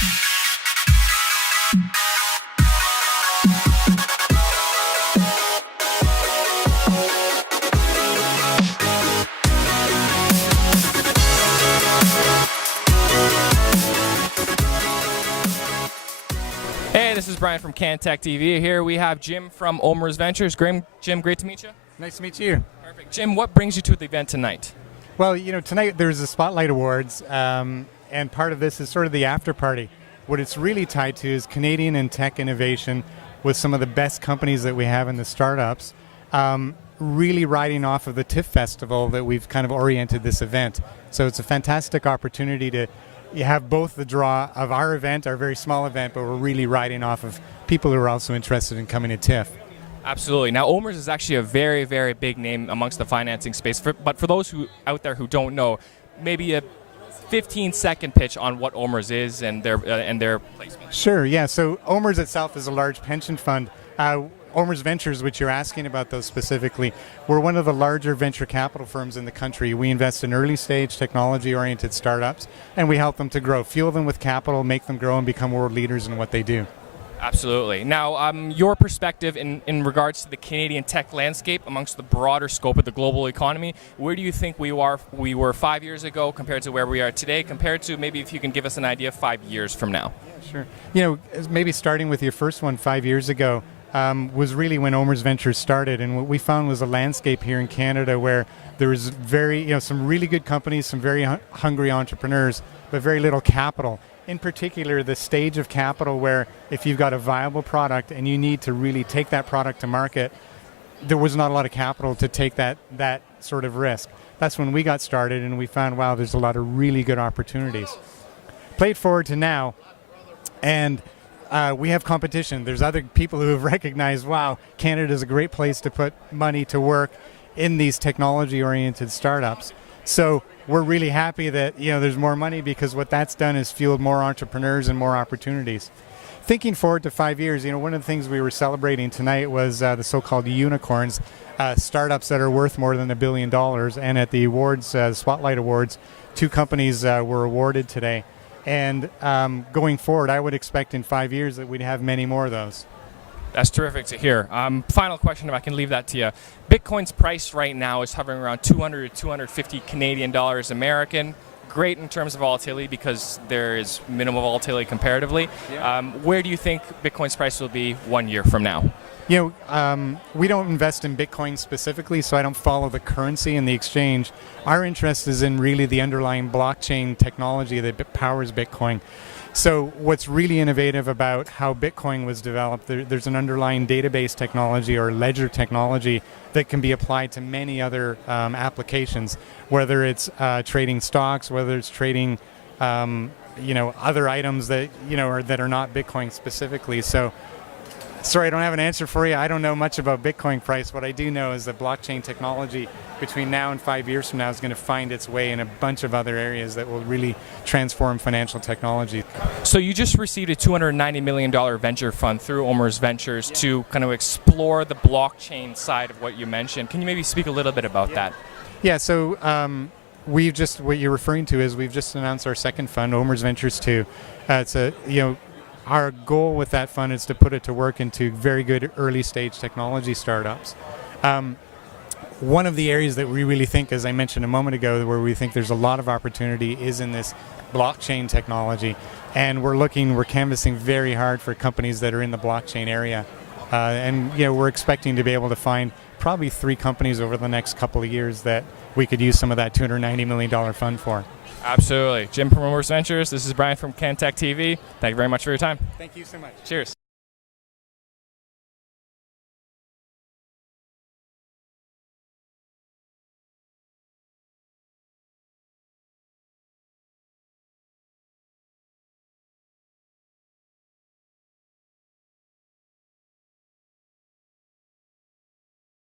Hey, this is Brian from CanTech TV. Here we have Jim from OMERS Ventures. Jim, great to meet you. Nice to meet you. Perfect. Jim, what brings you to the event tonight? Well, tonight there's the Spolight Awards, and part of this is sort of the after party. What it's really tied to is Canadian and tech innovation with some of the best companies that we have in the startups, really riding off of the TIFF Festival that we've kind of oriented this event. So it's a fantastic opportunity to have both the draw of our event, our very small event, but we're really riding off of people who are also interested in coming to TIFF. Absolutely. Now, OMERS is actually a very, very big name amongst the financing space. But for those out there who don't know, maybe a 15-second pitch on what OMERS is and their placement. Sure. Yeah. So OMERS itself is a large pension fund. OMERS Ventures, which you're asking about those specifically, we're one of the larger venture capital firms in the country. We invest in early stage technology-oriented startups, and we help them to grow, fuel them with capital, make them grow and become world leaders in what they do. Absolutely. Now, your perspective in regards to the Canadian tech landscape amongst the broader scope of the global economy, where do you think we were 5 years ago compared to where we are today, compared to maybe if you can give us an idea 5 years from now? Yeah, sure. Maybe starting with your first one 5 years ago, was really when OMERS Ventures started, and what we found was a landscape here in Canada where there was some really good companies, some very hungry entrepreneurs, but very little capital. In particular, the stage of capital where if you've got a viable product and you need to really take that product to market, there was not a lot of capital to take that sort of risk. That's when we got started, and we found, wow, there's a lot of really good opportunities. Play it forward to now, and we have competition. There's other people who have recognized, wow, Canada is a great place to put money to work in these technology-oriented startups. So we're really happy that there's more money, because what that's done is fueled more entrepreneurs and more opportunities. Thinking forward to 5 years, one of the things we were celebrating tonight was the so-called unicorns, startups that are worth more than $1 billion. And at the awards, Spotlight Awards, 2 companies were awarded today. And going forward, I would expect in 5 years that we'd have many more of those. That's terrific to hear. Final question, if I can leave that to you. Bitcoin's price right now is hovering around 200 to 250 Canadian dollars American. Great in terms of volatility because there is minimal volatility comparatively. Yeah. Where do you think Bitcoin's price will be 1 year from now? We don't invest in Bitcoin specifically, so I don't follow the currency and the exchange. Our interest is in really the underlying blockchain technology that powers Bitcoin. So what's really innovative about how Bitcoin was developed, there's an underlying database technology or ledger technology that can be applied to many other applications, whether it's trading stocks, whether it's trading other items that that are not Bitcoin specifically. So sorry, I don't have an answer for you. I don't know much about Bitcoin price. What I do know is that blockchain technology between now and 5 years from now is going to find its way in a bunch of other areas that will really transform financial technology. So you just received a $290 million venture fund through OMERS Ventures to kind of explore the blockchain side of what you mentioned. Can you maybe speak a little bit about that? Yeah, so what you're referring to is we've just announced our second fund, OMERS Ventures 2. It's our goal with that fund is to put it to work into very good early stage technology startups. One of the areas that we really think, as I mentioned a moment ago, where we think there's a lot of opportunity is in this blockchain technology. And we're canvassing very hard for companies that are in the blockchain area. And we're expecting to be able to find probably 3 companies over the next couple of years that we could use some of that $290 million fund for. Absolutely. Jim from OMERS Ventures, this is Brian from CanTech TV. Thank you very much for your time. Thank you so much. Cheers.